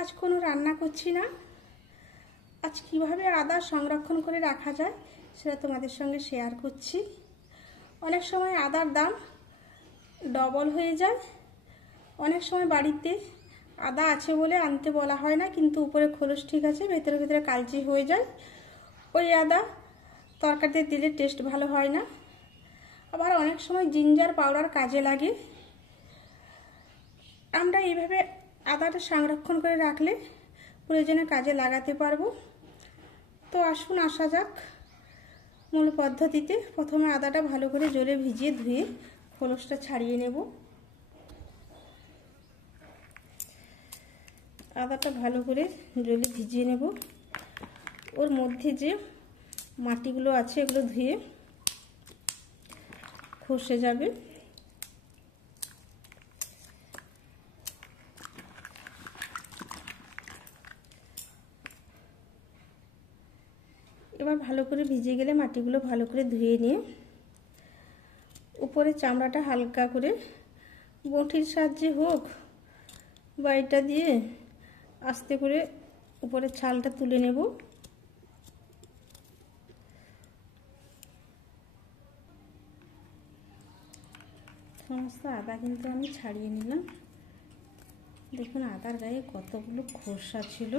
আজ কোনো রান্না করছি না। আজ কিভাবে আদা সংরক্ষণ করে রাখা যায় সেটা তোমাদের সঙ্গে শেয়ার করছি। অনেক সময় আদার দাম ডবল হয়ে যায়। অনেক সময় বাড়িতে আদা আছে বলে আনতে বলা হয় না, কিন্তু উপরে খোলস ঠিক আছে, ভেতরে ভেতরে কালচে হয়ে যায়। ওই আদা তরকারিতে দিলে টেস্ট ভালো হয় না। আবার অনেক সময় জিঞ্জার পাউডার কাজে লাগে। আমরা এইভাবে আদাটা সংরক্ষণ করে রাখলে প্রয়োজনে কাজে লাগাতে পারবো। তো আসুন আসা যাক মূল পদ্ধতিতে। প্রথমে আদাটা ভালো করে জলে ভিজিয়ে ধুয়ে খোলসটা ছাড়িয়ে নেব। আদাটা ভালো করে জলে ভিজিয়ে নেব। ওর মধ্যে যে মাটিগুলো আছে এগুলো ধুয়ে খসে যাবে। এবার ভালো করে ভিজে গেলে মাটিগুলো ভালো করে ধুয়ে নিয়ে উপরে চামড়াটা হালকা করে বটির সাহায্যে হোক বা এটা দিয়ে আস্তে করে উপরে ছালটা তুলে নেব। সমস্ত আদা কিন্তু আমি ছাড়িয়ে নিলাম। দেখুন আদার গায়ে কতগুলো খোসা ছিল।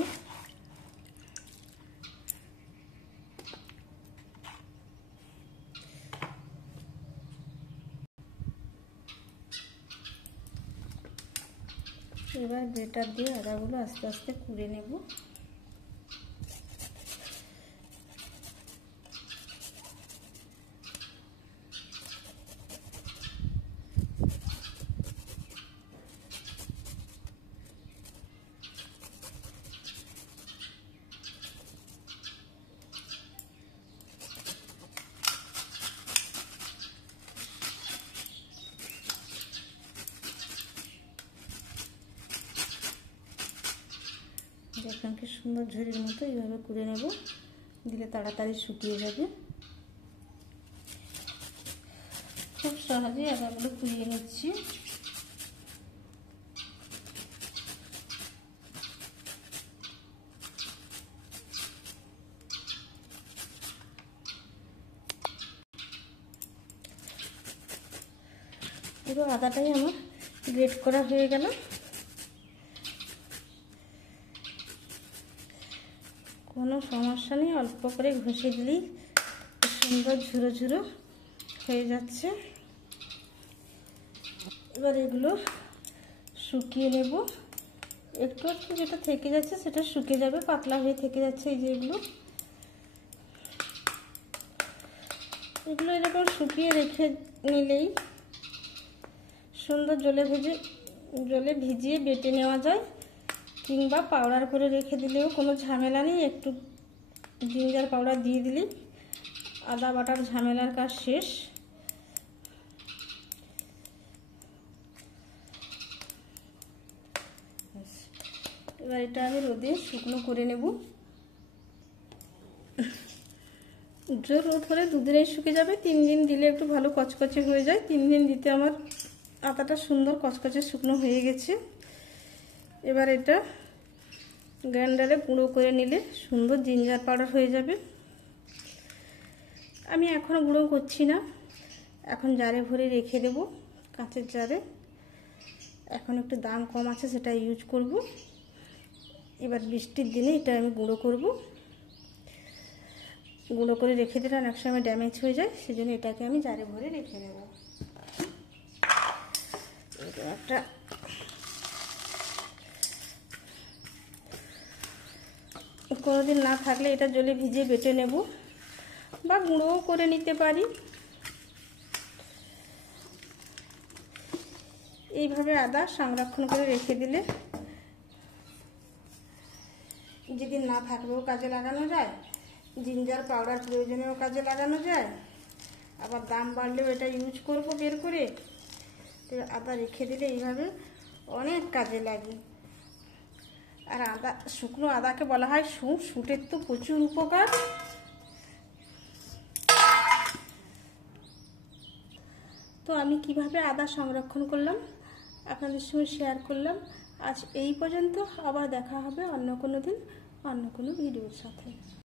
এবার গ্রেটার দিয়ে আদাগুলো আস্তে আস্তে কুড়ে নেব। দেখুন কি সুন্দর ঝুড়ির মতো এইভাবে কুড়ে নেব, দিলে তাড়াতাড়ি শুকিয়ে যাবে। খুব সহজেই আদাগুলো কুড়িয়ে নিচ্ছি। পুরো আদাটাই আমার গ্রেট করা হয়ে গেল। কোনো সমস্যা নেই, অল্প করে ঘষে দিলেই সুন্দর ঝুরো ঝুরো হয়ে যাচ্ছে। এবার এগুলো শুকিয়ে নেব। একটু একটু যেটা থেকে যাচ্ছে সেটা শুকিয়ে যাবে, পাতলা হয়ে থেকে যাচ্ছে। এই যে এগুলো এরকম শুকিয়ে রেখে নিলেই সুন্দর জলে ভিজিয়ে বেটে নেওয়া যায়, কিংবা পাউডার করে রেখে দিলেও কোনো ঝামেলা নেই। একটু জিঞ্জার পাউডার দিয়ে দিলেই আদা বাটার ঝামেলার কাজ শেষ। এবার এটা আমি রোদে শুকনো করে নেব। জোর রোদ হলে দুদিনেই শুকিয়ে যাবে। 3 দিন দিলে একটু ভালো কচকচে হয়ে যায়। 3 দিন দিতে আমার আদাটা সুন্দর কচকচে শুকনো হয়ে গেছে। এবার এটা গ্রাইন্ডারে গুঁড়ো করে নিলে সুন্দর জিঞ্জার পাউডার হয়ে যাবে। আমি এখনও গুঁড়ো করছি না, এখন জারে ভরে রেখে দেব, কাঁচের জারে। এখন একটু দাম কম আছে, সেটা ইউজ করব। এবার বৃষ্টির দিনে এটা আমি গুঁড়ো করব। গুঁড়ো করে রেখে দিলে অনেক সময় ড্যামেজ হয়ে যায়, সেজন্য এটাকে আমি জারে ভরে রেখে দেব। একটা কোনোদিন না থাকলে এটা জলে ভিজিয়ে বেটে নেব বা গুঁড়োও করে নিতে পারি। এইভাবে আদা সংরক্ষণ করে রেখে দিলে যেদিন না থাকলেও কাজে লাগানো যায়, জিঞ্জার পাউডার প্রয়োজনেও কাজে লাগানো যায়, আবার দাম বাড়লেও এটা ইউজ করব বের করে। তো আদা রেখে দিলে এইভাবে অনেক কাজে লাগে। আর আদা, শুকনো আদাকে বলা হয় শুঁট। শুঁটের তো প্রচুর উপকার। তো আমি কিভাবে আদা সংরক্ষণ করলাম আপনাদের সঙ্গে শেয়ার করলাম। আজ এই পর্যন্ত, আবার দেখা হবে অন্য কোনো দিন অন্য কোনো ভিডিওর সাথে।